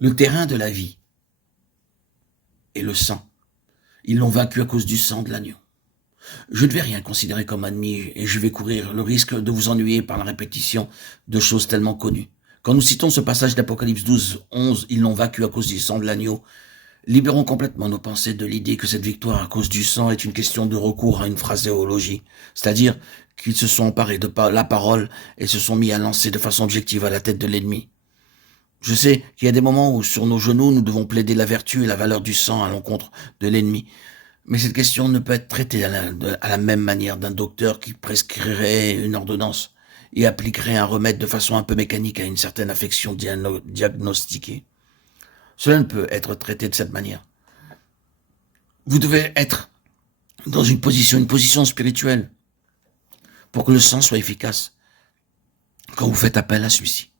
Le terrain de la vie est le sang. Ils l'ont vaincu à cause du sang de l'agneau. Je ne vais rien considérer comme ennemi et je vais courir le risque de vous ennuyer par la répétition de choses tellement connues. Quand nous citons ce passage d'Apocalypse 12, 11, ils l'ont vaincu à cause du sang de l'agneau, libérons complètement nos pensées de l'idée que cette victoire à cause du sang est une question de recours à une phraséologie, c'est-à-dire qu'ils se sont emparés de la parole et se sont mis à lancer de façon objective à la tête de l'ennemi. Je sais qu'il y a des moments où sur nos genoux nous devons plaider la vertu et la valeur du sang à l'encontre de l'ennemi. Mais cette question ne peut être traitée à la même manière d'un docteur qui prescrirait une ordonnance et appliquerait un remède de façon un peu mécanique à une certaine affection diagnostiquée. Cela ne peut être traité de cette manière. Vous devez être dans une position spirituelle, pour que le sang soit efficace quand vous faites appel à celui-ci.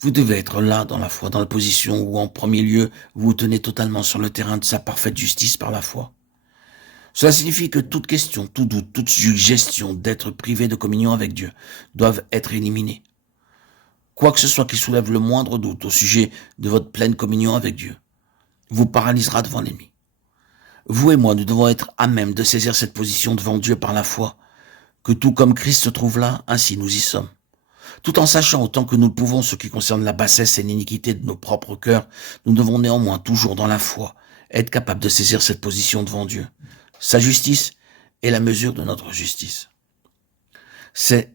Vous devez être là dans la foi, dans la position où en premier lieu vous vous tenez totalement sur le terrain de sa parfaite justice par la foi. Cela signifie que toute question, tout doute, toute suggestion d'être privé de communion avec Dieu doivent être éliminées. Quoi que ce soit qui soulève le moindre doute au sujet de votre pleine communion avec Dieu vous paralysera devant l'ennemi. Vous et moi, nous devons être à même de saisir cette position devant Dieu par la foi, que tout comme Christ se trouve là, ainsi nous y sommes. Tout en sachant autant que nous le pouvons ce qui concerne la bassesse et l'iniquité de nos propres cœurs, nous devons néanmoins, toujours dans la foi, être capables de saisir cette position devant Dieu. Sa justice est la mesure de notre justice. C'est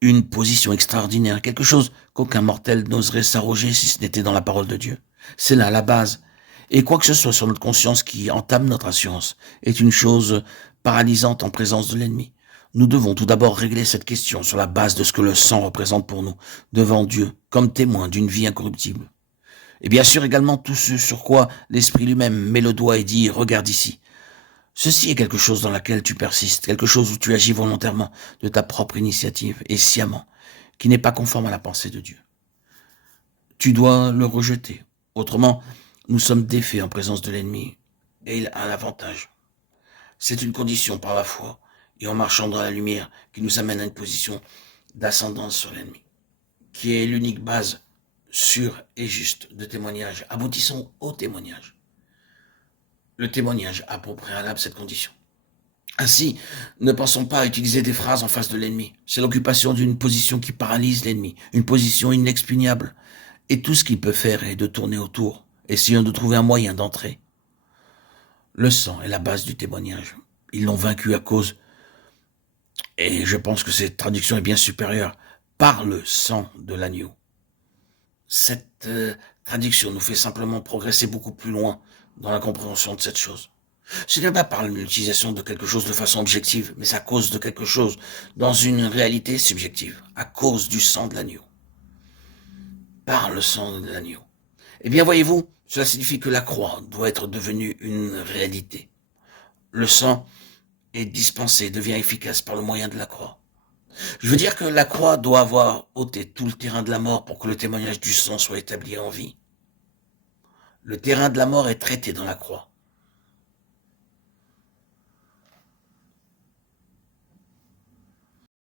une position extraordinaire, quelque chose qu'aucun mortel n'oserait s'arroger si ce n'était dans la parole de Dieu. C'est là la base. Et quoi que ce soit sur notre conscience qui entame notre assurance est une chose paralysante en présence de l'ennemi. Nous devons tout d'abord régler cette question sur la base de ce que le sang représente pour nous, devant Dieu, comme témoin d'une vie incorruptible. Et bien sûr également tout ce sur quoi l'Esprit lui-même met le doigt et dit « Regarde ici ». Ceci est quelque chose dans laquelle tu persistes, quelque chose où tu agis volontairement, de ta propre initiative et sciemment, qui n'est pas conforme à la pensée de Dieu. Tu dois le rejeter. Autrement, nous sommes défaits en présence de l'ennemi, et il a l'avantage. C'est une condition par la foi, et en marchant dans la lumière, qui nous amène à une position d'ascendance sur l'ennemi, qui est l'unique base sûre et juste de témoignage. Aboutissons au témoignage. Le témoignage a pour préalable cette condition. Ainsi, ne pensons pas à utiliser des phrases en face de l'ennemi. C'est l'occupation d'une position qui paralyse l'ennemi, une position inexpugnable. Et tout ce qu'il peut faire est de tourner autour, essayant de trouver un moyen d'entrer. Le sang est la base du témoignage. Ils l'ont vaincu à cause, et je pense que cette traduction est bien supérieure, par le sang de l'agneau. Cette traduction nous fait simplement progresser beaucoup plus loin dans la compréhension de cette chose. Ce n'est pas par l'utilisation de quelque chose de façon objective, mais à cause de quelque chose dans une réalité subjective, à cause du sang de l'agneau. Par le sang de l'agneau. Eh bien, voyez-vous, cela signifie que la croix doit être devenue une réalité. Le sang est dispensé, devient efficace par le moyen de la croix. Je veux dire que la croix doit avoir ôté tout le terrain de la mort pour que le témoignage du sang soit établi en vie. Le terrain de la mort est traité dans la croix.